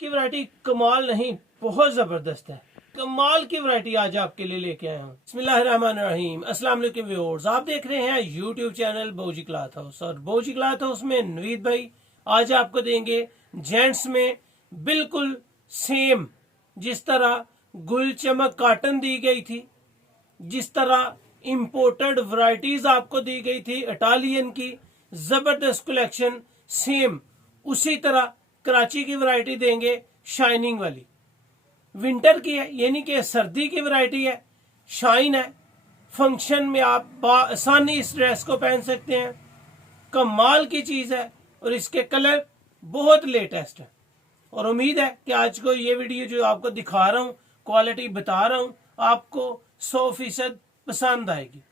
की वैरायटी कमाल नहीं, बहुत जबरदस्त है। कमाल की वैरायटी आज आपके लिए लेके आया हूँ। बिस्मिल्लाहिर्रहमानिर्रहीम। अस्सलाम वालेकुम व्यूअर्स, आप देख रहे हैं यूट्यूब चैनल बोजी क्लॉथ हाउस, और बोजी क्लॉथ हाउस में नवीद भाई आज आपको देंगे जेंट्स में बिल्कुल सेम, जिस तरह गुल चमक कॉटन दी गई थी, जिस तरह इंपोर्टेड वैरायटीज आपको दी गई थी इटालियन की जबरदस्त कलेक्शन, सेम उसी तरह कराची की वैरायटी देंगे। शाइनिंग वाली विंटर की है, यानी कि सर्दी की वैरायटी है, शाइन है। फंक्शन में आप आसानी इस ड्रेस को पहन सकते हैं। कमाल की चीज है और इसके कलर बहुत लेटेस्ट है। और उम्मीद है कि आज को ये वीडियो जो आपको दिखा रहा हूँ, क्वालिटी बता रहा हूँ, आपको 100% पसंद आएगी।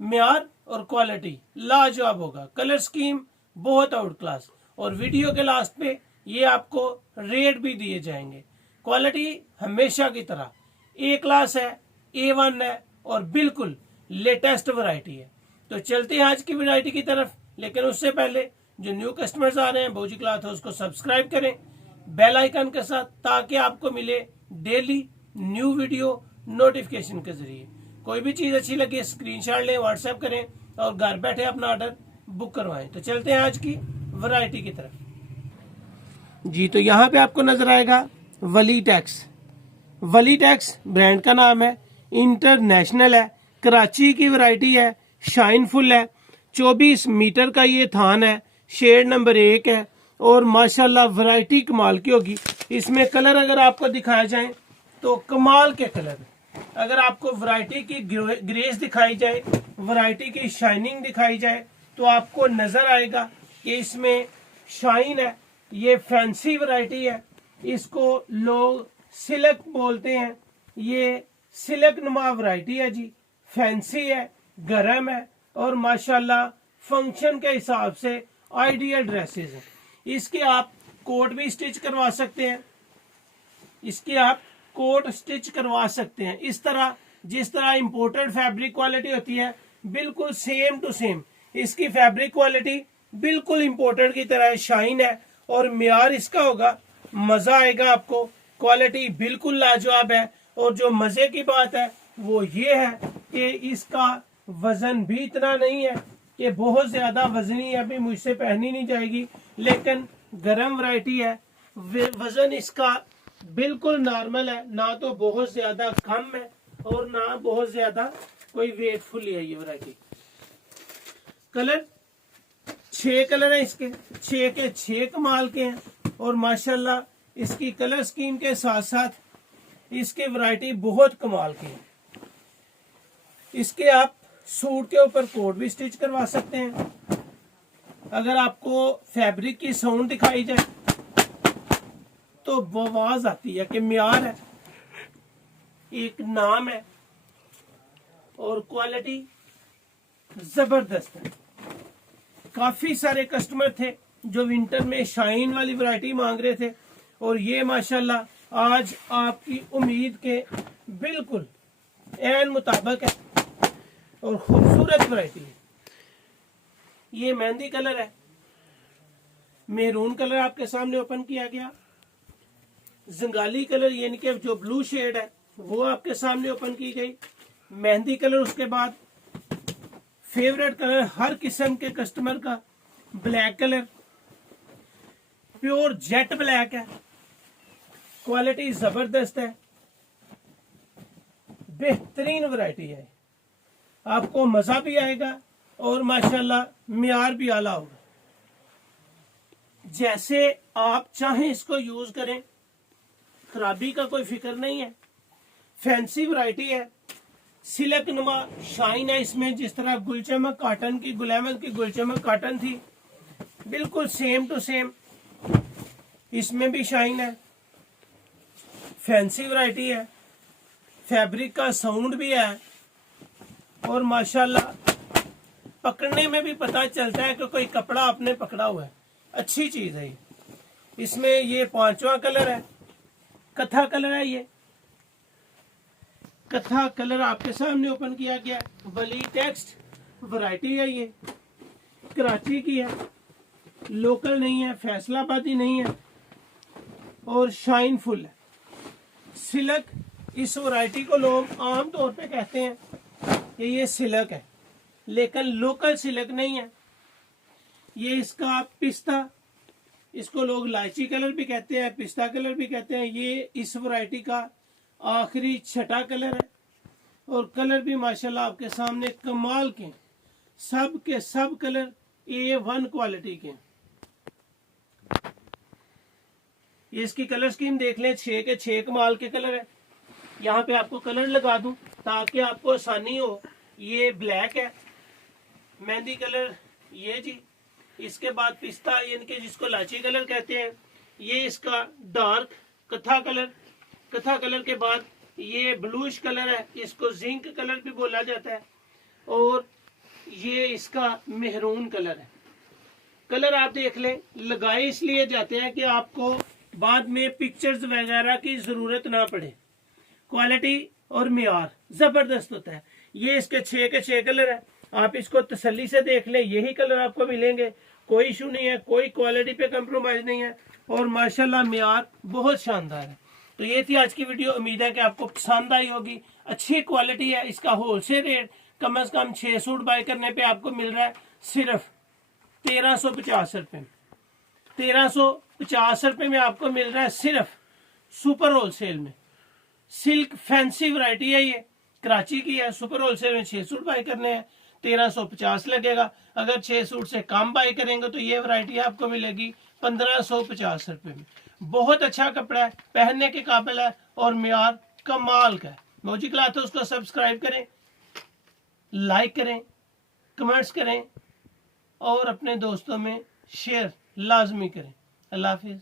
म्यार और क्वालिटी लाजवाब होगा, कलर स्कीम बहुत आउट क्लास, और वीडियो के लास्ट पे ये आपको रेट भी दिए जाएंगे। क्वालिटी हमेशा की तरह ए क्लास है, A1 है और बिल्कुल लेटेस्ट वैरायटी है। तो चलते हैं आज की वैरायटी की तरफ, लेकिन उससे पहले जो न्यू कस्टमर्स आ रहे हैं बोजी क्लॉथ हाउस को सब्सक्राइब करें बेल आइकन के साथ, ताकि आपको मिले डेली न्यू वीडियो नोटिफिकेशन के जरिए। कोई भी चीज अच्छी लगे स्क्रीनशॉट लें, व्हाट्सएप करें और घर बैठे अपना ऑर्डर बुक करवाएं। तो चलते हैं आज की वैरायटी की तरफ जी। तो यहाँ पे आपको नजर आएगा वलीटेक्स। वलीटेक्स ब्रांड का नाम है, इंटरनेशनल है, कराची की वैरायटी है, शाइनफुल है। 24 मीटर का ये थान है, शेड नंबर 1 है और माशाल्लाह वैरायटी कमाल की होगी। इसमें कलर अगर आपको दिखाया जाए तो कमाल के कलर है। अगर आपको वैरायटी की ग्रेस दिखाई जाए, वैरायटी की शाइनिंग दिखाई जाए, तो आपको नजर आएगा कि इसमें शाइन है। ये फैंसी वैरायटी है, इसको लोग सिल्क बोलते हैं। ये सिल्क नुमा वैरायटी है जी, फैंसी है, गरम है और माशाल्लाह फंक्शन के हिसाब से आइडियल ड्रेसेस हैं। इसके आप कोट भी स्टिच करवा सकते हैं, इसके आप कोट स्टिच करवा सकते हैं। इस तरह जिस तरह इंपोर्टेड फैब्रिक क्वालिटी होती है, बिल्कुल सेम टू सेम इसकी फैब्रिक क्वालिटी बिल्कुल इंपोर्टेड की तरह शाइन है और म्यार इसका होगा, मजा आएगा आपको। क्वालिटी बिल्कुल लाजवाब है और जो मजे की बात है वो ये है कि इसका वजन भी इतना नहीं है कि बहुत ज्यादा वजनी है, अभी मुझसे पहनी नहीं जाएगी, लेकिन गरम वैरायटी है। वजन इसका बिल्कुल नॉर्मल है, ना तो बहुत ज्यादा कम है और ना बहुत ज्यादा कोई वेटफुल है ये वैरायटी। कलर 6 कलर है इसके, 6 के 6 कमाल के हैं और माशाल्लाह इसकी कलर स्कीम के साथ साथ इसकी वैरायटी बहुत कमाल की है। इसके आप सूट के ऊपर कोट भी स्टिच करवा सकते हैं। अगर आपको फैब्रिक की साउंड दिखाई जाए तो आवाज आती है कि म्यार है, एक नाम है और क्वालिटी जबरदस्त है। काफी सारे कस्टमर थे जो विंटर में शाइन वाली वैरायटी मांग रहे थे और ये माशाल्लाह आज आपकी उम्मीद के बिल्कुल एन मुताबिक है और खूबसूरत वैरायटी है। ये मेहंदी कलर है, मेरून कलर आपके सामने ओपन किया गया, जंगाली कलर यानी कि जो ब्लू शेड है वो आपके सामने ओपन की गई, मेहंदी कलर, उसके बाद फेवरेट कलर हर किस्म के कस्टमर का black colour, pure jet black है, क्वालिटी जबरदस्त है, बेहतरीन वैरायटी है। आपको मजा भी आएगा और माशाल्लाह म्यार भी आला होगा। जैसे आप चाहें इसको यूज करें, खराबी का कोई फिक्र नहीं है। फैंसी वैरायटी है, सिल्क नुमा शाइन है इसमें, जिस तरह गुलचमक कॉटन की, गुल अहमद की गुलचमक कॉटन थी, बिल्कुल सेम टू सेम इसमें भी शाइन है। फैंसी वैरायटी है, फैब्रिक का साउंड भी है और माशाल्लाह पकड़ने में भी पता चलता है कि कोई कपड़ा आपने पकड़ा हुआ है। अच्छी चीज है ये। इसमें ये 5वां कलर है, कथा कलर है। ये कथा कलर आपके सामने ओपन किया गया, वलीटेक्स वैरायटी है, ये कराची की है, लोकल नहीं है, फैसलाबादी नहीं है और शाइनफुल है। सिल्क, इस वैरायटी को लोग आम तौर पे कहते हैं कि ये सिल्क है, लेकिन लोकल सिल्क नहीं है। ये इसका पिस्ता, इसको लोग इलायची कलर भी कहते हैं, पिस्ता कलर भी कहते हैं। ये इस वैरायटी का आखिरी छठा कलर है और कलर भी माशाल्लाह आपके सामने कमाल के, सब के सब कलर A1 क्वालिटी के। ये इसकी कलर स्कीम देख लें, 6 के 6 कमाल के कलर है। यहाँ पे आपको कलर लगा दूं ताकि आपको आसानी हो। ये ब्लैक है, मेहंदी कलर ये जी, इसके बाद पिस्ता यानी जिसको इलायची कलर कहते हैं, ये इसका डार्क कथा कलर, कथा कलर के बाद ये ब्लूइश कलर है, इसको जिंक कलर भी बोला जाता है, और ये इसका मेहरून कलर है। कलर आप देख लें, लगाए इसलिए जाते हैं कि आपको बाद में पिक्चर्स वगैरह की जरूरत ना पड़े। क्वालिटी और मियार जबरदस्त होता है। ये इसके 6 के 6 कलर है, आप इसको तसल्ली से देख लें, यही कलर आपको मिलेंगे, कोई इशू नहीं है, कोई क्वालिटी पे कंप्रोमाइज नहीं है, और माशाल्लाह मियार बहुत शानदार है। तो ये थी आज की वीडियो, उम्मीद है कि आपको पसंद आई होगी। अच्छी क्वालिटी है, इसका होलसेल रेट कम से कम 6 सूट बाय करने पे आपको मिल रहा है सिर्फ 1350 रुपये। 1350 रुपये में आपको मिल रहा है सिर्फ सुपर होलसेल में। सिल्क फैंसी वैरायटी है, ये कराची की है। सुपर होलसेल में 6 सूट बाय करने हैं, 1350 लगेगा। अगर 6 सूट से कम बाय करेंगे तो ये वैरायटी आपको मिलेगी 1550 रुपये में। बहुत अच्छा कपड़ा है, पहनने के काबिल है और मियार कमाल का है। मौजी क्लॉथ है, उसको सब्सक्राइब करें, लाइक करें, कमेंट्स करें और अपने दोस्तों में शेयर लाजमी करें। अल्लाह हाफिज।